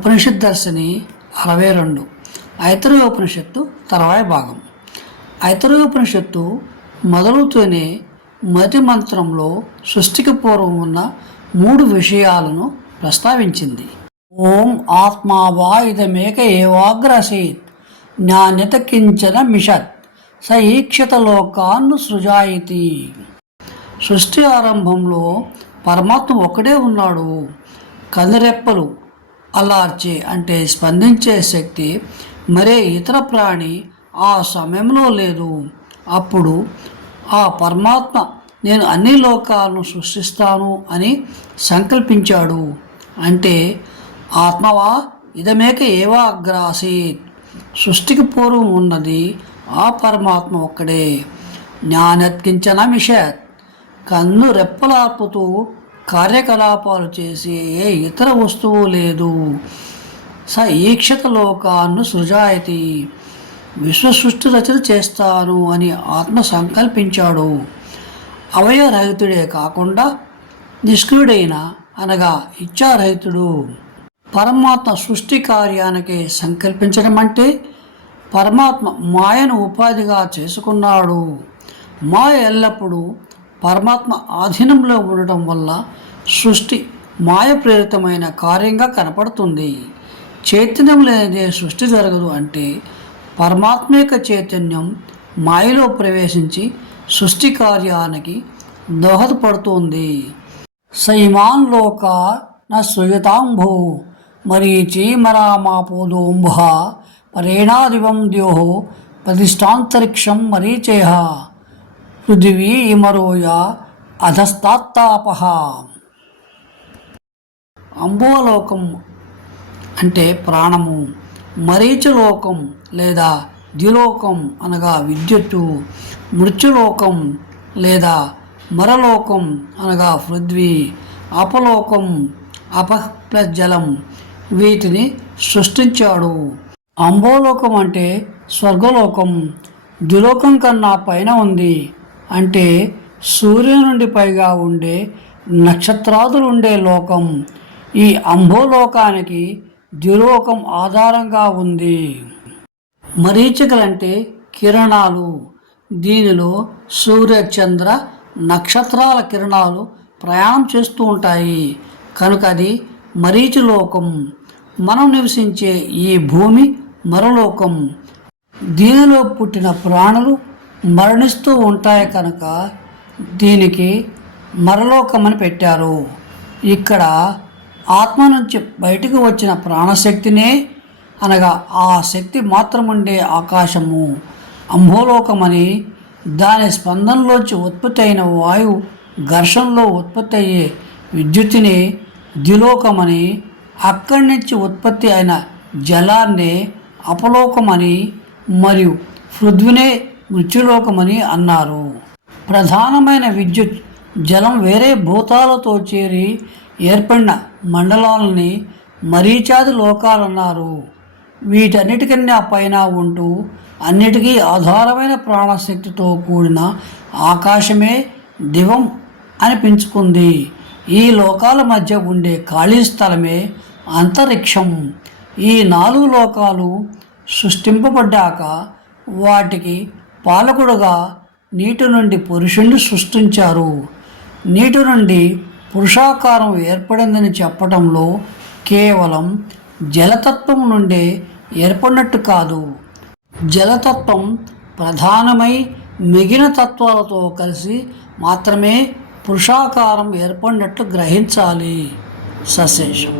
ఉపనిషత్ దర్శిని అరవై రెండు. ఐతరేయ ఉపనిషత్తు తర్వాయి భాగం. ఐతరేయ ఉపనిషత్తు మొదలుతూనే మొదటి మంత్రంలో సృష్టికి పూర్వం ఉన్న మూడు విషయాలను ప్రస్తావించింది. ఓం ఆత్మా వా ఇదమేక ఏవాగ్రసీత్ జ్ఞాన్యత కించన మిషత్ స ఈక్షత లోకాన్ను సృజాయితి. సృష్టి ఆరంభంలో పరమాత్మ ఒకడే ఉన్నాడు. కందిరెప్పలు అలార్చి అంటే స్పందించే శక్తి మరే ఇతర ప్రాణి ఆ సమయంలో లేదు. అప్పుడు ఆ పరమాత్మ నేను అన్ని లోకాలను సృష్టిస్తాను అని సంకల్పించాడు. అంటే ఆత్మవా? ఇదమేక ఏవా అగ్రాసీత్? సృష్టికి పూర్వం ఉన్నది ఆ పరమాత్మ ఒక్కడే. జ్ఞానత్కించన మిషత్ కన్ను రెప్పలార్పుతూ కార్యకలాపాలు చేసే ఏ ఇతర వస్తువు లేదు. స ఈక్షత లోకాన్ని సృజాయతి విశ్వ సృష్టి రచన చేస్తాను అని ఆత్మ సంకల్పించాడు. అవయరహితుడే కాకుండా నిష్క్రియుడైన అనగా ఇచ్చారహితుడు పరమాత్మ సృష్టి కార్యానికి సంకల్పించడం అంటే పరమాత్మ మాయను ఉపాధిగా చేసుకున్నాడు. మాయ ఎల్లప్పుడూ పరమాత్మ ఆధీనంలో ఉండటం వల్ల సృష్టి మాయ ప్రేరితమైన కార్యంగా కనపడుతుంది. చైతన్యం లేనిదే సృష్టి జరగదు అంటే పరమాత్మ యొక్క చైతన్యం మాయలో ప్రవేశించి సృష్టి కార్యానికి దోహదపడుతుంది. సైమాన్ లోక న సృజతాంభో మరీచి మరామాపోదోంభ పరేణాదివం ద్యోహో ప్రతిష్టాంతరిక్షం మరీచేహ పృథివీ ఇమరోయ అధస్తాత్తాపహ అంబోలోకం అంటే ప్రాణము మరీచలోకం లేదా ద్యులోకం అనగా విద్యుత్తు మృత్యులోకం లేదా మరలోకం అనగా పృథ్వీ అపలోకం అపహ్ ప్లస్ జలం వీటిని సృష్టించాడు. అంబోలోకం అంటే స్వర్గలోకం ద్యులోకం కన్నా పైన ఉంది అంటే సూర్యుని నుండి పైగా ఉండే నక్షత్రాదులు ఉండే లోకం ఈ అంబోలోకానికి ద్విలోకం ఆధారంగా ఉంది. మరీచికలంటే కిరణాలు. దీనిలో సూర్య చంద్ర నక్షత్రాల కిరణాలు ప్రయాణం చేస్తూ ఉంటాయి. కనుక అది మరీచిలోకం మనం నివసించే ఈ భూమి మరలోకం. దీనిలో పుట్టిన ప్రాణులు మరణిస్తూ ఉంటాయి కనుక దీనికి మరలోకమని పెట్టారు. ఇక్కడ ఆత్మ నుంచి బయటకు వచ్చిన ప్రాణశక్తినే అనగా ఆ శక్తి మాత్రముండే ఆకాశము. అంభోలోకమని దాని స్పందనలోంచి ఉత్పత్తి అయిన వాయువు ఘర్షణలో ఉత్పత్తి అయ్యే విద్యుత్తుని ద్యులోకమని అక్కడి నుంచి ఉత్పత్తి అయిన జలాన్నే అపలోకమని మరియు పృథ్వీనే మృత్యులోకమని అన్నారు. ప్రధానమైన విద్యుత్ జలం వేరే భూతాలతో చేరి ఏర్పడిన మండలాలని మరీచాది లోకాలన్నారు. వీటన్నిటికన్నా పైన ఉంటూ అన్నిటికీ ఆధారమైన ప్రాణశక్తితో కూడిన ఆకాశమే దివం అనిపించుకుంది. ఈ లోకాల మధ్య ఉండే ఖాళీ స్థలమే అంతరిక్షం. ఈ నాలుగు లోకాలు సృష్టింపబడ్డాక వాటికి పాలకుడుగా నీటి నుండి పురుషుణ్ణి సృష్టించారు. నీటి నుండి పురుషాకారం ఏర్పడిందని చెప్పడంలో కేవలం జలతత్వం నుండే ఏర్పడినట్టు కాదు. జలతత్వం ప్రధానమై మిగిలిన తత్వాలతో కలిసి మాత్రమే పురుషాకారం ఏర్పడినట్లు గ్రహించాలి. సశేషం.